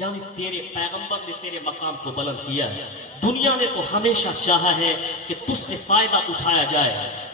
یعنی تیرے پیغمبر نے تیرے مقام کو بلند کیا ہے. دنیا نے تو ہمیشہ چاہا ہے کہ تجھ سے فائدہ اٹھایا جائے،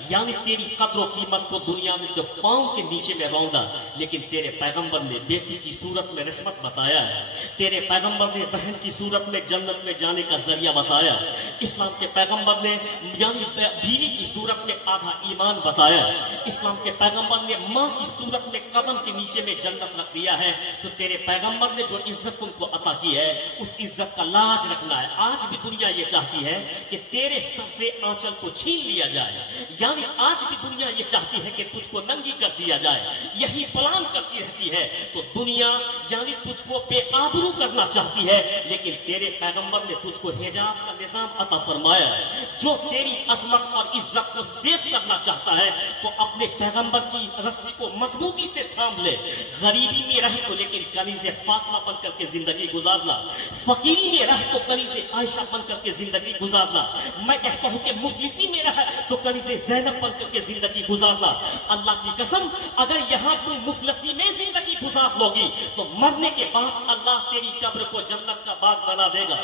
یعنی تیری قدر و قیمت کو دنیا نے تو پاؤں کے نیچے میں روندا، لیکن تیرے پیغمبر نے بیٹی کی صورت میں رحمت بتایا ہے. تیرے پیغمبر نے بہن کی صورت میں جنت میں جانے کا ذریعہ بتایا. اسلام کے پیغمبر نے یعنی بیوی کی صورت میں آدھا ایمان بتایا. اسلام کے پیغمبر نے ماں کی صورت میں قدم کے نیچے میں جنت رکھ دیا ہے. تو تیرے پیغمبر نے جو عزت تم کو عطا کی ہے اس عزت کا لاج رکھنا ہے. آج بھی دنیا یہ چاہتی ہے کہ تیرے سر سے آنچل کو چھین لیا جائے، یعنی آج بھی دنیا یہ چاہتی ہے کہ تجھ کو ننگی کر دیا جائے. یہی پلان کرتی رہتی ہے. تو دنیا یعنی تجھ کو بے آبرو کرنا چاہتی ہے، لیکن تیرے پیغمبر نے تجھ کو حجاب کا نظام عطا فرمایا ہے. جو تیری عظمت اور عزت کو سیف کرنا چاہتا ہے تو اپنے پیغمبر کی رسی کو مضبوطی سے تھام لے. غریبی میں رہ تو لیکن کنیز فاطمہ بن کر کے زندگی گزارنا، فقیری میں رہ تو کنیز عائشہ بن کر کے زندگی گزارنا. میں کہتا ہوں کہ مفلسی میں رہ تو کنیز زینب بن کر کے زندگی گزارنا. اللہ کی قسم اگر یہاں تم مفلسی میں زندگی گزار لو گی تو مرنے کے بعد اللہ تیری قبر کو جنت کا باغ بنا دے گا.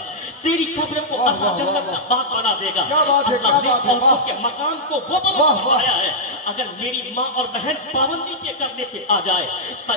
تیری قبر کو اللہ جنت کا باغ بنا دے گا. اللہ نے عورتوں کے مقام کو وہ بلند فرمایا ہے. اگر میری ماں اور بہن پابندی پہ کرنے پہ آ جائے،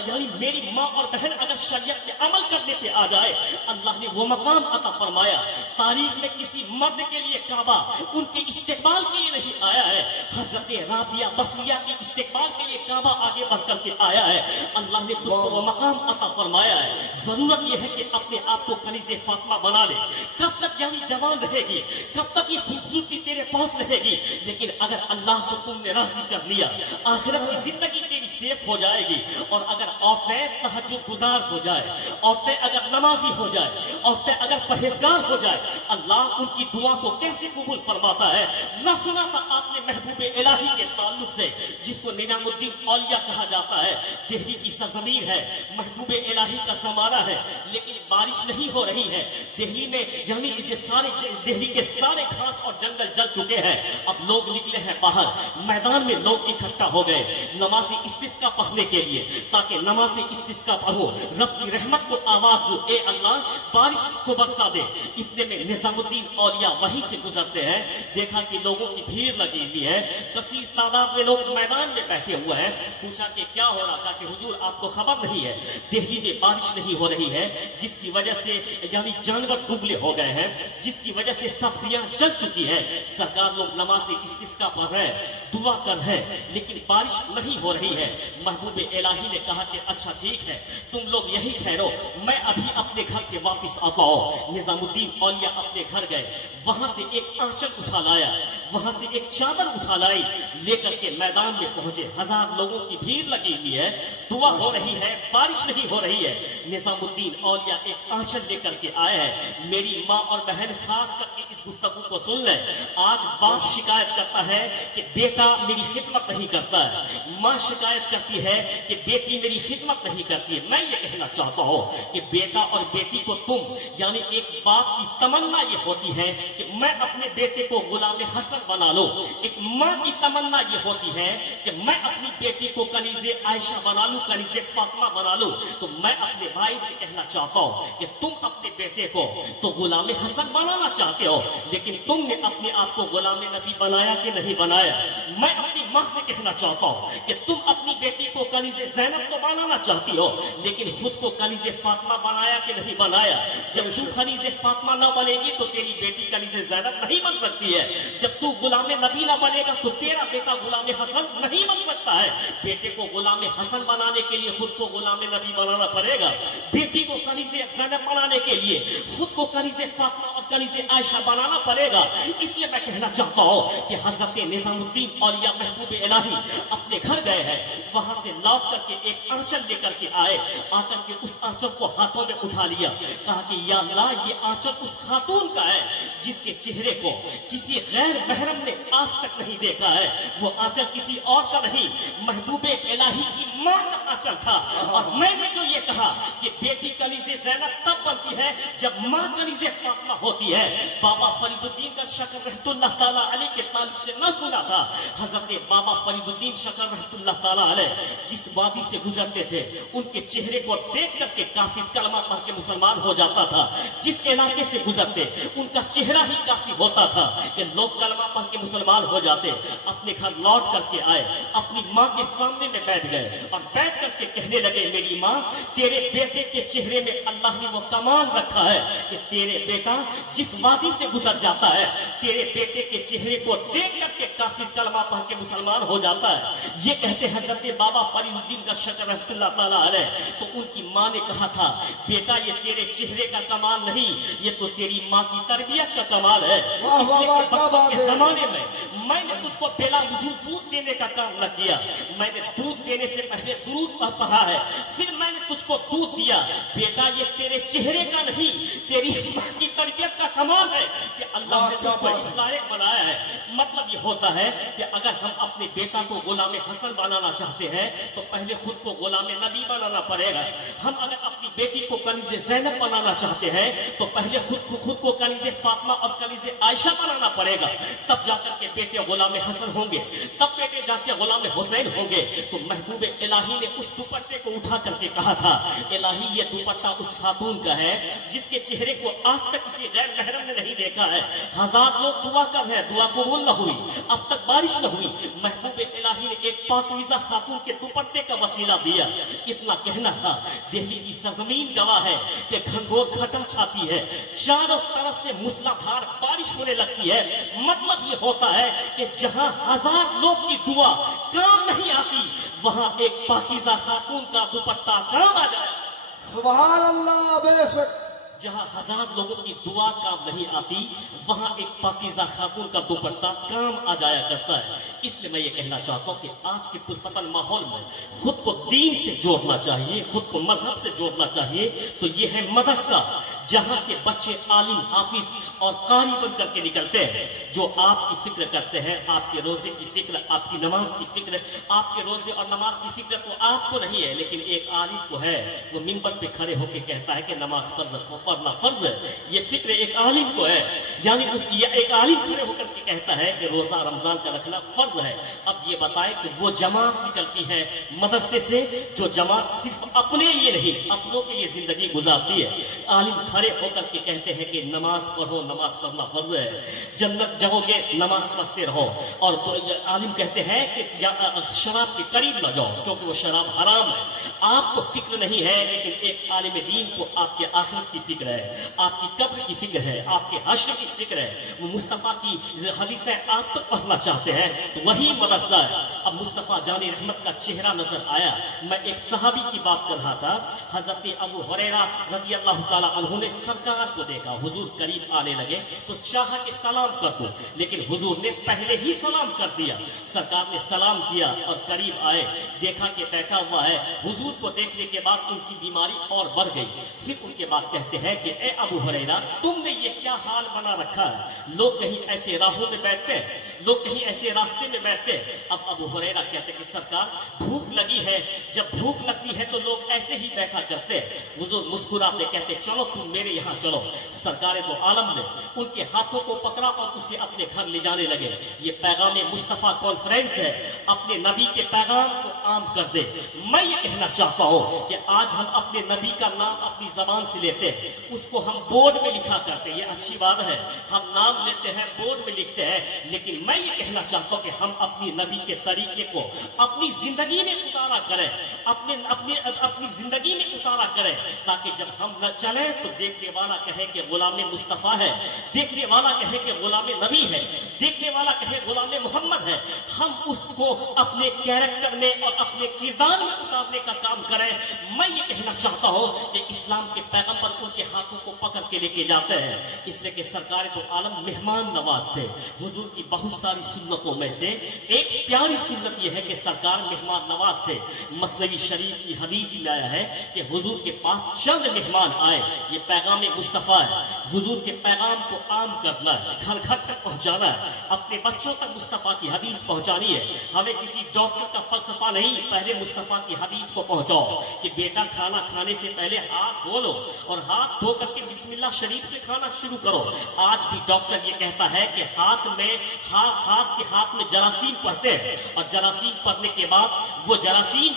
یعنی میری ماں اور بہن اگر شریعت پہ عمل کرنے پہ آ جائے، اللہ نے وہ مقام عطا فرمایا. تاریخ میں کسی مرد کے لیے کعبہ ان کے استقبال کے لیے نہیں آیا ہے. حضرت رابعہ بصریہ کے استقبال کے لیے کعبہ آگے بڑھ کر کے آیا ہے. اللہ نے تجھ کو وہ مقام عطا فرمایا ہے. ضرورت یہ ہے کہ اپنے آپ کو کنیز فاطمہ بنا لے. کب تک یعنی جوان رہے گی، کب تک یہ خوبصورتی تیرے پاس رہے گی؟ لیکن اگر اللہ کو تم نے راضی کر لیا، آخرت کی زندگی تیری سیف ہو جائے گی. اور اگر عورتیں تہجد گزار ہو جائے، عورتیں اگر نمازی ہو جائے، عورتیں اگر پرہیزگار ہو جائے، اللہ ان کی دعا کو کیسے قبول فرماتا ہے؟ نہ سنا تھا آپ نے محبوب الہی کے تعلق سے، جس کو نظام الدین اولیاء کہا جاتا ہے. دہلی کی سرزمین ہے، محبوب الہی کا زمانہ ہے، لیکن بارش نہیں ہو رہی ہے. دہلی میں یعنی دہلی کے سارے گھاس اور جنگل جل چکے ہیں. اب لوگ نکلے ہیں باہر، میدان میں لوگ اکٹھا ہو گئے نماز استسقا پڑھنے کے لیے، تاکہ نماز استسقا پڑھو، رب کی رحمت کو آواز دو، اے اللہ بارش کو برسا دے. اتنے میں نظام الدین اولیاء وہیں سے گزرتے ہیں. دیکھا کہ لوگوں کی بھیڑ لگی ہوئی ہے، کثیر تعداد میں لوگ میدان میں بیٹھے ہوئے ہیں. پوچھا کہ کیا ہو رہا تھا؟ کہ حضور آپ کو خبر نہیں ہے دہلی میں بارش نہیں ہو رہی ہے، جس کی وجہ سے یعنی جانور دبلے ہو گئے ہیں، جس کی وجہ سے سبزیاں جل چکی ہیں. سرکار لوگ نماز استسقا پڑھ رہے ہیں، دعا کر رہے ہیں، لیکن بارش نہیں ہو رہی ہے. محبوب الہی نے کہا کہ اچھا ٹھیک ہے، تم لوگ یہی ٹھہرو، میں ابھی اپنے گھر سے واپس آتا ہوں. نظام الدین اولیاء اپنے گھر گئے، وہاں سے ایک آنچل اٹھا لایا، وہاں سے ایک چادر اٹھا لائی، لے کر کے میدان میں پہنچے. ہزار لوگوں کی بھیڑ لگی ہوئی ہے، دعا ہو رہی ہے، بارش نہیں ہو رہی ہے. نظام الدین اولیاء ایک آنچل لے کر کے آئے ہیں. میری ماں اور بہن خاص کر کے اس گفتگو کو سن لیں. آج باپ شکایت کرتا ہے کہ بیٹا میری خدمت نہیں کرتا ہے، ماں شکایت کرتی ہے کہ بیٹی میری خدمت نہیں کرتی ہے. میں یہ کہنا چاہتا ہوں کہ بیٹا اور بیٹی کو تم یعنی ایک باپ کی تمنا یہ ہوتی ہے کہ میں اپنے بیٹے کو غلام حسن بنا لوں. ایک ماں کی تمنا یہ ہوتی ہے کہ میں اپنی بیٹی کو کنیز عائشہ بنا لوں، کنیز فاطمہ بنا لوں. تو میں اپنے بھائی سے کہنا چاہتا ہوں کہ تم اپنے بیٹے کو تو غلام حسن بنانا چاہتے ہو، لیکن تم نے اپنے آپ کو غلام نبی بنایا کہ نہیں بنایا؟ میں اپنی ماں سے کہنا چاہتا ہوں کہ تم اپنی بیٹی کو کنیز زینب تو بنانا چاہتی ہو، لیکن خود کو کنیز فاطمہ بنایا کہ نہیں بنایا؟ جب تو کنیز فاطمہ نہ بنے گی تو تیری بیٹی کنیز زینب نہیں بن سکتی ہے. جب تو غلام نبی نہ بنے گا تو تیرا بیٹا غلام حسن نہیں بن سکتا ہے. بیٹے کو غلام حسن بنانے کے لیے خود کو غلام نبی بنانا پڑے گا. بیٹی کو کنیز زینب بنانے کے لیے خود کو کنیز فاطمہ اور کنیز عائشہ بنانا پڑے گا. اس لیے میں کہنا چاہتا ہوں کہ حضرت نظام الدین اولیاء محبوب الہی اپنے گھر گئے ہیں، وہاں سے لوٹ کر کے ایک آنچل لے کر کے آئے. آ کر کے اس آنچل کو ہاتھوں میں اٹھا لیا، کہا کہ یا اللہ یہ آنچل اس خاتون کا ہے جس کے چہرے کو کسی غیر محرم نے آج تک نہیں دیکھا ہے. وہ آنچل کسی اور کا نہیں، محبوب الہی کی ماں کا آنچل تھا. اور میں نے جو یہ کہا کہ بیٹی کنیز زینب تب بنتی ہے جب ماں کنیز فاطمہ ہوتی ہے. بابا فرید الدین کا شکر رحمت اللہ تعالیٰ علیہ کے تعلق سے نہ سنا تھا. حضرت بابا فرید الدین شکر رحمۃ اللہ تعالیٰ علیہ جس وادی سے گزرتے تھے ان کے چہرے کو دیکھ کر کے کافی کلمہ پڑھ کے مسلمان ہو جاتا تھا. جس علاقے سے گزرتے ان کا چہرہ ہی کافی ہوتا تھا کہ لوگ کلمہ پڑھ کے مسلمان ہو جاتے. اپنے گھر لوٹ کر کے آئے, اپنی ماں کے سامنے میں بیٹھ گئے اور بیٹھ کر کے کہنے لگے, میری ماں تیرے بیٹے کے چہرے میں اللہ نے وہ کمال رکھا ہے کہ تیرے بیٹا جس وادی سے گزر جاتا ہے تیرے بیٹے کے چہرے کو دیکھ کر کے کافی کلمہ پڑھ کے مسلمان ہو جاتا ہے. یہ کہتے حضرت بابا فرید الدین کا شکر رحمۃ اللہ تعالیٰ علیہ, تو ان کی ماں نے کہا تھا, بیٹا یہ تیرے چہرے کا کمال نہیں, یہ تو تیری ماں کی تربیت کا کمال ہے. اس لیے کہ وقت کے زمانے میں نے تجھ کو بلا وضو دودھ دینے کا کام نہ کیا, میں نے دودھ دینے سے پہلے درود پڑھا ہے, پھر میں نے تجھ کو دودھ دیا. بیٹا یہ تیرے چہرے کا نہیں, تیری ماں کی تربیت کا کمال ہے کہ اللہ نے تجھ کو اس لائق بنایا ہے. مطلب یہ ہوتا ہے کہ اگر ہم اپنے بیٹا کو غلام حسن بنانا چاہتے ہیں تو پہلے خود کو غلام نبی بنانا پڑے گا. ہم اگر اپنی بیٹی کو کنیز زینب بنانا چاہتے ہیں تو پہلے خود کو کنیز فاطمہ اور کنیز عائشہ بنانا پڑے گا, تب جا کر کے بیٹے غلام حسن ہوں گے, تب بیٹے جا کے غلام حسین ہوں گے. تو محبوب الہی نے اس دوپٹے کو اٹھا کر کے کہا تھا, الہی یہ دوپٹہ اس خاتون کا ہے جس کے چہرے کو آج تک کسی غیر محرم نے نہیں دیکھا ہے. ہزار لوگ دعا کر رہے ہیں, دعا قبول نہ ہوئی, اب تک بارش نہ ہوئی. محبوب الہی نے ایک پاکیزہ خاتون کے دوپٹے کا وسیلہ دیا. اتنا کہنا تھا, دہلی کی سرزمین گواہ ہے کہ گھنگور گھٹا چھاتی ہے, چاروں طرف سے موسلادھار بارش ہونے لگتی ہے. مطلب یہ ہوتا ہے کہ جہاں ہزار لوگ کی دعا کام نہیں آتی وہاں ایک پاکیزہ خاتون کا دوپٹہ کام آ جائے. سبحان اللہ, بے شک. جہاں ہزار لوگوں کی دعا کام نہیں آتی وہاں ایک پاکیزہ خاتون کا دوپٹہ کام آ جایا کرتا ہے. اس لیے میں یہ کہنا چاہتا ہوں کہ آج کے پرفتن ماحول میں خود کو دین سے جوڑنا چاہیے, خود کو مذہب سے جوڑنا چاہیے. تو یہ ہے مدرسہ جہاں سے بچے عالم, حافظ اور قاری بن کر کے نکلتے ہیں, جو آپ کی فکر کرتے ہیں, آپ کے روزے کی فکر, آپ کی نماز کی فکر. آپ کے روزے اور نماز کی فکر تو آپ کو نہیں ہے, لیکن ایک عالم کو ہے. وہ منبر پہ کھڑے ہو کے کہتا ہے کہ نماز پڑھنا فرض ہے. یہ فکر ایک عالم کو ہے, یعنی ایک عالم کھڑے ہو کر کے کہتا ہے کہ روزہ رمضان کا رکھنا فرض ہے. اب یہ بتائے کہ وہ جماعت نکلتی ہے مدرسے سے جو جماعت صرف اپنے لیے نہیں اپنوں کے لیے زندگی گزارتی ہے. عالم کھڑے ہو کر کے کہتے ہیں کہ نماز پڑھو, نماز پڑھنا فرض ہے, جنت جاؤ گے نماز پڑھتے رہو. اور عالم کہتے ہیں کہ شراب کے قریب نہ جاؤ کیونکہ وہ شراب حرام ہے. آپ کو فکر نہیں ہے, لیکن ایک عالم دین کو آپ کے آخرت کی فکر ہے, آپ کی قبر کی فکر ہے, آپ کے حشر کی فکر ہے. وہ مصطفیٰ کی حدیثیں آپ تک پڑھنا چاہتے ہیں تو وہی مدرسہ ہے. اب مصطفیٰ جان رحمت کا چہرہ نظر آیا. میں ایک صحابی کی بات کر رہا تھا, حضرت ابو ہریرہ رضی اللہ تعالیٰ عنہ نے سرکار کو دیکھا, حضور قریب آنے لگے تو چاہا کہ سلام کر دو, لیکن حضور نے پہلے ہی سلام کر دیا. سرکار نے سلام کیا اور قریب آئے, دیکھا کہ بیٹھا ہوا ہے. حضور کو دیکھنے کے بعد ان کی بیماری اور بڑھ گئی. پھر ان کے بعد کہتے ہیں کہ اے ابو ہریرہ تم نے یہ کیا حال بنا رکھا ہے, لوگ کہیں ایسے راہوں میں بیٹھتے ہیں, لوگ کہیں ایسے راستے میں بیٹھتے ہیں. اب ابو ہریرہ کہتے ہیں کہ سرکار بھوک لگی ہے, جب بھوک لگتی ہے تو لوگ ایسے ہی بیٹھا کرتے ہیں. حضور مسکراتے کہتے چلو تم میرے یہاں چلو. سرکار دو عالم نے ان کے ہاتھوں کو پکڑا اور اسے اپنے گھر لے جانے لگے. یہ پیغام مصطفیٰ کانفرنس ہے, اپنے نبی کے پیغام کو عام کر دے. میں یہ کہنا چاہتا ہوں کہ آج ہم اپنے نبی کا نام اپنی زبان سے لیتے ہیں, اس کو ہم بورڈ میں لکھا کرتے ہیں, یہ اچھی بات ہے, ہم نام لیتے ہیں بورڈ میں لکھتے ہیں. لیکن میں یہ کہنا چاہتا ہوں کہ ہم اپنی نبی کے طریقے کو اپنی زندگی میں اتارا کریں, اپنی زندگی میں اتارا کریں, تاکہ جب ہم نہ چلیں تو دیکھنے والا کہے کہ غلام مصطفیٰ ہے, دیکھنے والا کہے کہ غلام نبی ہے, دیکھنے والا کہے غلام محمد ہے. ہم اس کو اپنے کیریکٹر میں اور اپنے کردار میں اتارنے کا کام کریں. میں یہ کہنا چاہتا ہوں کہ اسلام کے پیغمبر ان کے ہاتھوں کو پکڑ کے لے کے جاتے ہیں, اس لیے کہ سرکار تو عالم مہمان نواز تھے. حضور کی بہت ساری سنتوں میں سے ایک پیاری سنت یہ ہے کہ سرکار مہمان نواز تھے. مثنوی شریف کی حدیث میں آیا ہے کہ حضور کے پاس چند مہمان آئے. یہ پیغام مصطفیٰ ہے, حضور کے پیغام کو عام کرنا ہے, گھر گھر تک پہنچانا ہے, اپنے بچوں تک مصطفیٰ کی حدیث پہنچانا پہنچانی ہے. ہمیں کسی ڈاکٹر کا فلسفہ نہیں, پہلے مصطفیٰ کی حدیث کو پہنچاؤ کہ بیٹا کھانا کھانے سے پہلے ہاتھ دھو لو اور ہاتھ دھو کر کے بسم اللہ شریف سے کھانا شروع کرو. آج بھی ڈاکٹر یہ کہتا ہے کہ ہاتھ میں جراثیم پڑتے ہیں اور جراثیم پڑنے کے بعد وہ جراثیم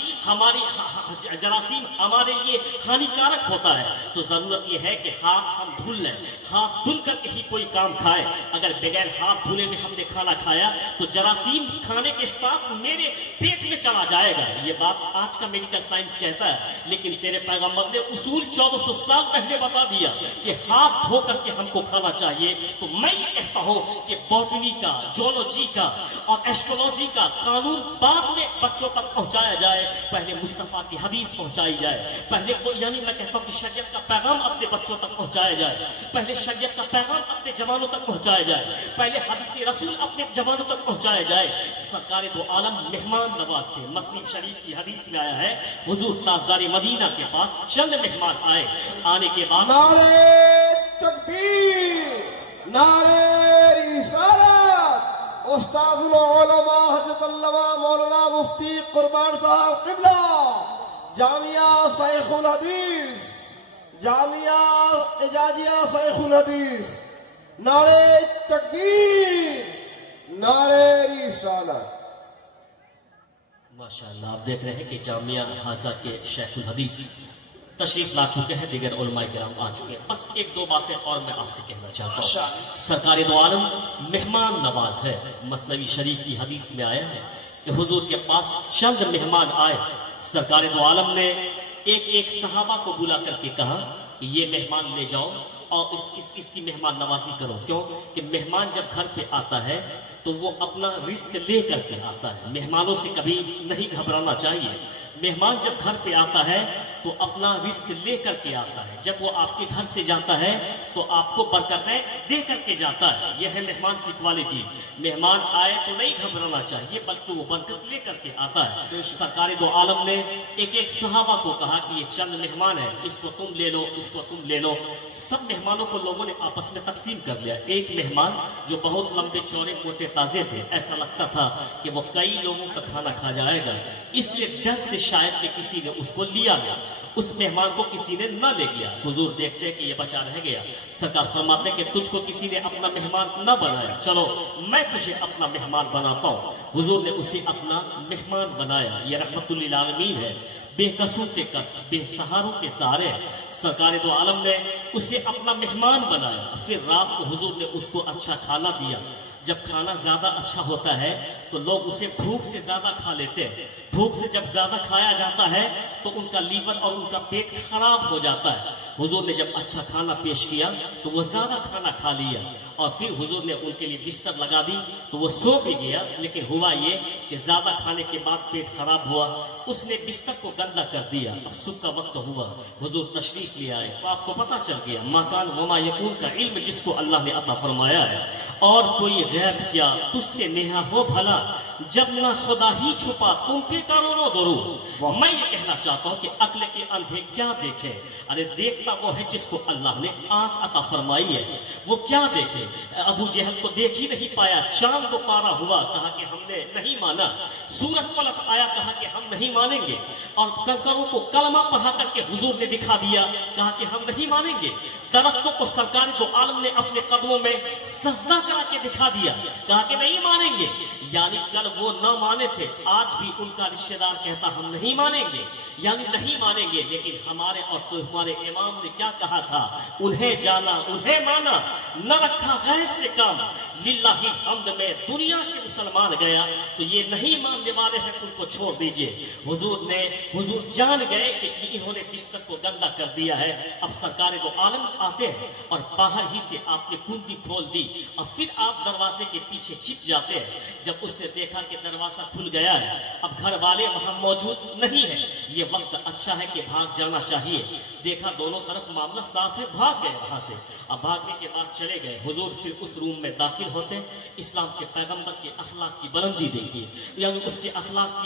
ہمارے لیے ہانیکارک ہوتا ہے. تو ضرورت یہ ہے کہ ہاتھ ہم دھل لیں, ہاتھ دھل کر کے ہی کوئی کام کھائے. اگر بغیر ہاتھ دھلے میں ہم نے کھانا کھایا تو جراثیم کھانے کے ساتھ میرے پیٹ میں چلا جائے گا. یہ بات آج کا میڈیکل سائنس کہتا ہے, لیکن تیرے پیغمبر نے اصول 1400 سال پہلے بتا دیا کہ ہاتھ دھو کر کے ہم کو کھانا چاہیے. تو میں یہ کہتا ہوں کہ باٹنی کا, جیولوجی کا اور ایسٹرولوجی کا قانون بعد میں بچوں تک پہنچایا جائے, پہلے مصطفیٰ کی حدیث پہنچائی جائے. پہلے یعنی میں کہتا ہوں کہ شریعت کا پیغام اپنے بچوں تک پہنچایا جائے, پہلے شریعت کا پیغام اپنے جوانوں تک پہنچایا جائے, پہلے حدیث رسول اپنے جوانوں تک پہنچایا جائے. سرکار دو عالم مہمان نواز تھے. مسلم شریف کی حدیث میں آیا ہے حضور تاجدار مدینہ کے پاس چند مہمان آئے. آنے کے بعد نعرے تکبیر, نعرے رسالت, استاد العلماء حضرت علامہ مولانا مفتی قربان صاحب قبلہ, جامعہ شیخ الحدیث, جامعہ اعجازیہ شیخ الحدیث, نعرے تکبیر, نعرے رسالت. ماشاءاللہ آپ دیکھ رہے ہیں کہ جامعہ حاضہ کے شیخ الحدیث تشریف لا چکے ہیں, دیگر علماء کرام آ چکے ہیں. بس ایک دو باتیں اور میں آپ سے کہنا چاہتا ہوں. سرکار دو عالم مہمان نواز ہے. مثنوی شریف کی حدیث میں آیا ہے کہ حضور کے پاس چند مہمان آئے. سرکار دو عالم نے ایک صحابہ کو بلا کر کے کہا کہ یہ مہمان لے جاؤ اور اس کی مہمان نوازی کرو. کیوں کہ مہمان جب گھر پہ آتا ہے تو وہ اپنا رزق لے کر کے آتا ہے. مہمانوں سے کبھی نہیں گھبرانا چاہیے. مہمان جب گھر پہ آتا ہے تو اپنا رزق لے کر کے آتا ہے. جب وہ آپ کے گھر سے جاتا ہے تو آپ کو برکتیں دے کر کے جاتا ہے. یہ ہے مہمان کی کوالٹی. مہمان آئے تو نہیں گھبرانا چاہیے بلکہ وہ برکت لے کر کے آتا ہے. سرکار دو عالم نے ایک صحابہ کو کہا کہ یہ چند مہمان ہیں, اس کو تم لے لو, اس کو تم لے لو. سب مہمانوں کو لوگوں نے آپس میں تقسیم کر لیا. ایک مہمان جو بہت لمبے چوڑے موٹے تازے تھے, ایسا لگتا تھا کہ وہ کئی لوگوں کا کھانا کھا جائے گا, اس لیے ڈر سے شاید کہ کسی نے اس کو لیا گیا. اس مہمان کو کسی نے نہ لے گیا. حضور دیکھتے ہیں کہ یہ بچہ رہ گیا. سرکار فرماتے ہیں کہ تجھ کو کسی نے اپنا مہمان نہ بنایا, چلو میں تجھے اپنا مہمان بناتا ہوں. حضور نے اسے اپنا مہمان بنایا. یہ رحمت للعالمین ہے, بے قصوں کے قص, بے سہاروں کے سہارے. سرکار دو عالم نے اسے اپنا مہمان بنایا. پھر رات کو حضور نے اس کو اچھا کھانا دیا. جب کھانا زیادہ اچھا ہوتا ہے تو لوگ اسے بھوک سے زیادہ کھا لیتے ہیں. بھوک سے جب زیادہ کھایا جاتا ہے تو ان کا لیور اور ان کا پیٹ خراب ہو جاتا ہے. حضور نے جب اچھا کھانا پیش کیا تو وہ زیادہ کھانا کھا لیا اور پھر حضور نے ان کے لیے بستر لگا دی تو وہ سو بھی گیا. لیکن ہوا یہ کہ زیادہ کھانے کے بعد پیٹ خراب ہوا, اس نے بستر کو گندا کر دیا. اب صبح کا وقت ہوا, حضور تشریف لے آئے تو آپ کو پتا چل گیا مکان وما یکون کا علم جس کو اللہ نے عطا فرمایا ہے. اور کوئی غیب کیا تجھ سے نیہا ہو بھلا, جب نہ خدا ہی چھپا تم پہ کرو درود. میں یہ کہنا چاہتا ہوں کہ عقل کے اندھے کیا دیکھے. ارے دیکھتا وہ ہے جس کو اللہ نے آنکھ عطا فرمائی ہے. وہ کیا دیکھے. ابو جہل کو دیکھ ہی نہیں پایا, چاند کو پارا ہوا, کہا کہ ہم نے نہیں مانا. سورج پلٹ آیا, کہا کہ ہم نہیں مانیں گے. اور کنکروں کو کلمہ پڑھا کر کے حضور نے دکھا دیا, کہا کہ ہم نہیں مانیں گے. درختوں کو سرکار دو عالم نے اپنے قدموں میں سجدہ کرا کے دکھا دیا, کہا کہ نہیں مانیں گے. یعنی کل وہ نہ مانے تھے, آج بھی ان کا رشتہ دار کہتا ہم نہیں مانیں گے, یعنی نہیں مانیں گے. لیکن ہمارے اور تمہارے امام نے کیا کہا تھا, انہیں جانا انہیں مانا, نہ رکھا غیر سے کام. للہ حمد میں دنیا سے مسلمان گیا تو یہ نہیں ماننے والے ہیں, ان کو چھوڑ دیجئے. حضور جان گئے کہ انہوں نے بستر کو گندا کر دیا ہے. اب سرکار دو عالم آتے ہیں اور باہر ہی سے آپ نے کنڈی کھول دی اور پھر آپ دروازے کے پیچھے چھپ جاتے ہیں. جب اس نے دیکھا کہ دروازہ کھل گیا ہے, اب گھر والے وہاں موجود نہیں ہیں, یہ وقت اچھا ہے کہ بھاگ جانا چاہیے. دیکھا دونوں طرف معاملہ صاف ہے, بھاگ گئے وہاں سے. اب بھاگنے کے بعد چلے گئے. حضور پھر اس روم میں داخل ہوتے. اسلام کے پیغمبر کے اخلاق کی بلندی دیکھیے, یعنی اس کے اخلاق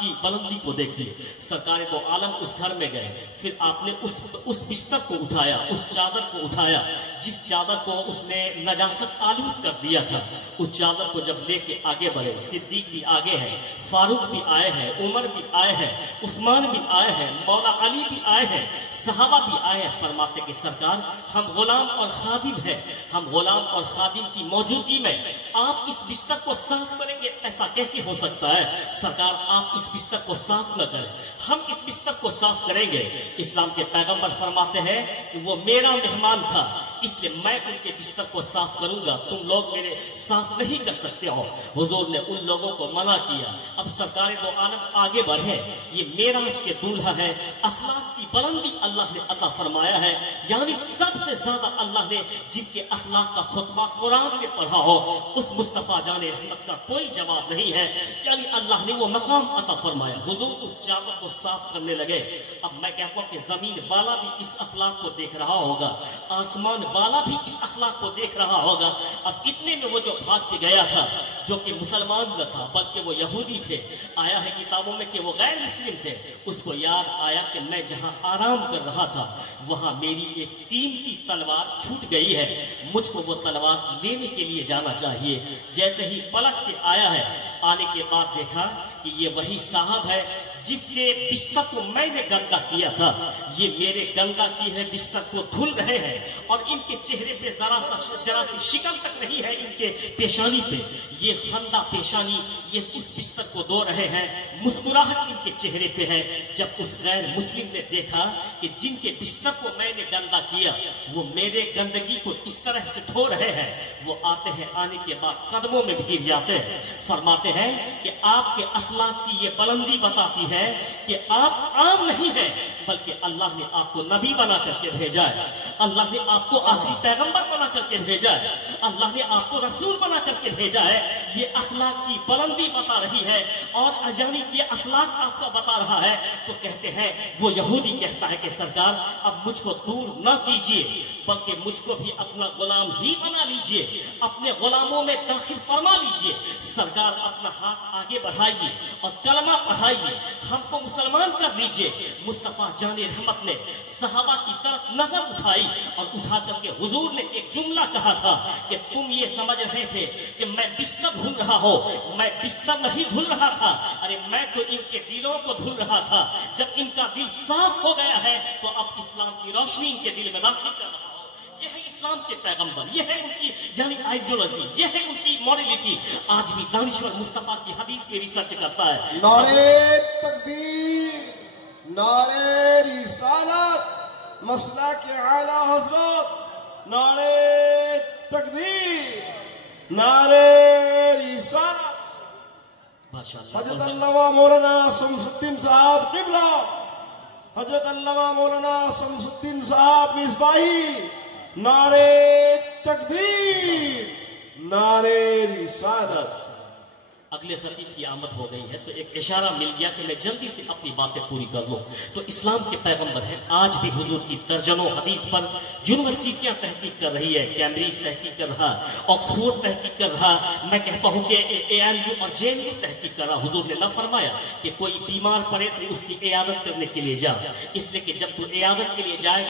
کی بلندی کو دیکھیے. سرکار دو عالم اس گھر میں گئے, پھر آپ نے اس بستر کو اٹھایا آیا، اس چادر کو اٹھایا جس چادر کو اس نے نجاست آلود کر دیا تھا. اس چادر کو جب لے کے آگے بڑھے، صدیق بھی آگے ہے، فاروق بھی آئے ہیں، عمر بھی آئے ہیں، عثمان بھی آئے ہیں، مولا علی بھی آئے ہیں، صحابہ بھی آئے ہیں. فرماتے کہ سرکار ہم غلام اور خادم ہیں، ہم غلام اور خادم کی موجودگی میں آپ اس بستر کو صاف کریں گے؟ ایسا کیسے ہو سکتا ہے؟ سرکار آپ اس بستر کو صاف نہ کریں، ہم اس بستر کو صاف کریں گے. اسلام کے پیغمبر فرماتے ہیں کہ وہ میرا مہمان تھا، اس لیے میں ان کے بستر کو صاف کروں گا، تم لوگ میرے صاف نہیں کر سکتے ہو. حضور نے ان لوگوں کو منع کیا. اب سرکار دو عالم آگے بڑھے، یہ معراج کے دولہا ہے. اخلاق کی بلندی اللہ نے عطا فرمایا ہے، یعنی سب سے زیادہ اللہ نے جن کے اخلاق کا خطبہ قرآن میں پڑھا ہو اس مصطفیٰ جان رحمت کا کوئی جواب نہیں ہے. یعنی اللہ نے وہ مقام عطا فرمایا. حضور اس چادر کو صاف کرنے لگے. اب میں کہتا ہوں کہ زمین والا بھی اس اخلاق کو دیکھ رہا ہوگا، آسمان والا بھی اس اخلاق کو دیکھ رہا ہوگا. اب اتنے میں وہ جو بھاگ کے گیا تھا، جو کہ مسلمان نہ تھا بلکہ وہ یہودی تھے، آیا ہے کتابوں میں کہ وہ غیر مسلم تھے، اس کو یاد آیا کہ میں جہاں آرام کر رہا تھا وہاں میری ایک قیمتی تلوار چھوٹ گئی ہے، مجھ کو وہ تلوار لینے کے لیے جانا چاہیے. جیسے ہی پلٹ کے آیا ہے، آنے کے بعد دیکھا کہ یہ وہی صاحب ہے جس کے بستر کو میں نے گندا کیا تھا. یہ میرے گندا کی ہے بستر کو دھل رہے ہیں، اور ان کے چہرے پہ ذرا سی شکن تک نہیں ہے، ان کے پیشانی پہ یہ خندہ پیشانی، یہ اس بستر کو دھو رہے ہیں، مسکراہٹ ان کے چہرے پہ ہے. جب اس غیر مسلم نے دیکھا کہ جن کے بستر کو میں نے گندا کیا وہ میرے گندگی کو اس طرح سے دھو رہے ہیں، وہ آتے ہیں، آنے کے بعد قدموں میں گر جاتے ہیں. فرماتے ہیں کہ آپ کے اخلاق کی یہ بلندی بتاتی ہے کہ آپ عام نہیں ہیں، بلکہ اللہ نے آپ کو نبی بنا کر کے بھیجا ہے، اللہ نے آپ کو آخری پیغمبر بنا کر کے بھیجا ہے، اللہ نے آپ کو رسول بنا کر کے بھیجا ہے. یہ اخلاق کی بلندی بتا رہی ہے، اور یعنی یہ اخلاق آپ کا بتا رہا ہے. تو کہتے ہیں وہ یہودی کہتا ہے کہ سرکار اب مجھ کو دور نہ کیجیے، بلکہ مجھ کو بھی اپنا غلام ہی بنا لیجیے، اپنے غلاموں میں داخل فرما لیجیے. سرکار اپنا ہاتھ آگے بڑھائیے اور کلمہ پڑھائیے، ہم کو مسلمان کر لیجیے. مصطفیٰ جان رحمت نے صحابہ کی طرف نظر اٹھائی اور اٹھا کر کے حضور نے ایک جملہ کہا تھا کہ تم یہ سمجھ رہے تھے کہ میں بستر دھل رہا ہوں، میں بستر نہیں دھل رہا تھا، ارے میں تو ان کے دلوں کو دھل رہا تھا. جب ان کا دل صاف ہو گیا ہے تو اب اسلام کی روشنی ان کے دل میں داخل کر رہا ہوں. یہ ہے اسلام کے پیغمبر، یہ ہے ان کی یعنی آئیڈیالوجی، یہ ہے ان کی موریلٹی. آج بھی دانشور مصطفیٰ کی حدیث پہ ریسرچ کرتا ہے. نعرے تکبیر، نعرے رسالت، مسلک اعلی حضرت، نعرے تکبیر، نعرے رسالت. حضرت علامہ مولانا شمس الدین صاحب قبلہ، حضرت علامہ مولانا شمس الدین صاحب مصباحی، نعرے تکبیر، نعرے رسالت. اگلے خطیب کی آمد ہو گئی ہے تو ایک اشارہ مل گیا کہ میں جلدی سے اپنی باتیں پوری کر لوں. تو اسلام کے پیغمبر ہیں، آج بھی حضور کی درجنوں حدیث پر یونیورسٹیاں تحقیق کر رہی ہے، کیمبرج تحقیق کر رہا، آکسفورڈ تحقیق کر رہا، میں کہتا ہوں کہ AMU اور JNU تحقیق کر رہا. حضور نے نہ فرمایا کہ کوئی بیمار پڑے تو اس کی عیادت کرنے کے لیے جا، اس لیے کہ جب تو عیادت کے لیے جائے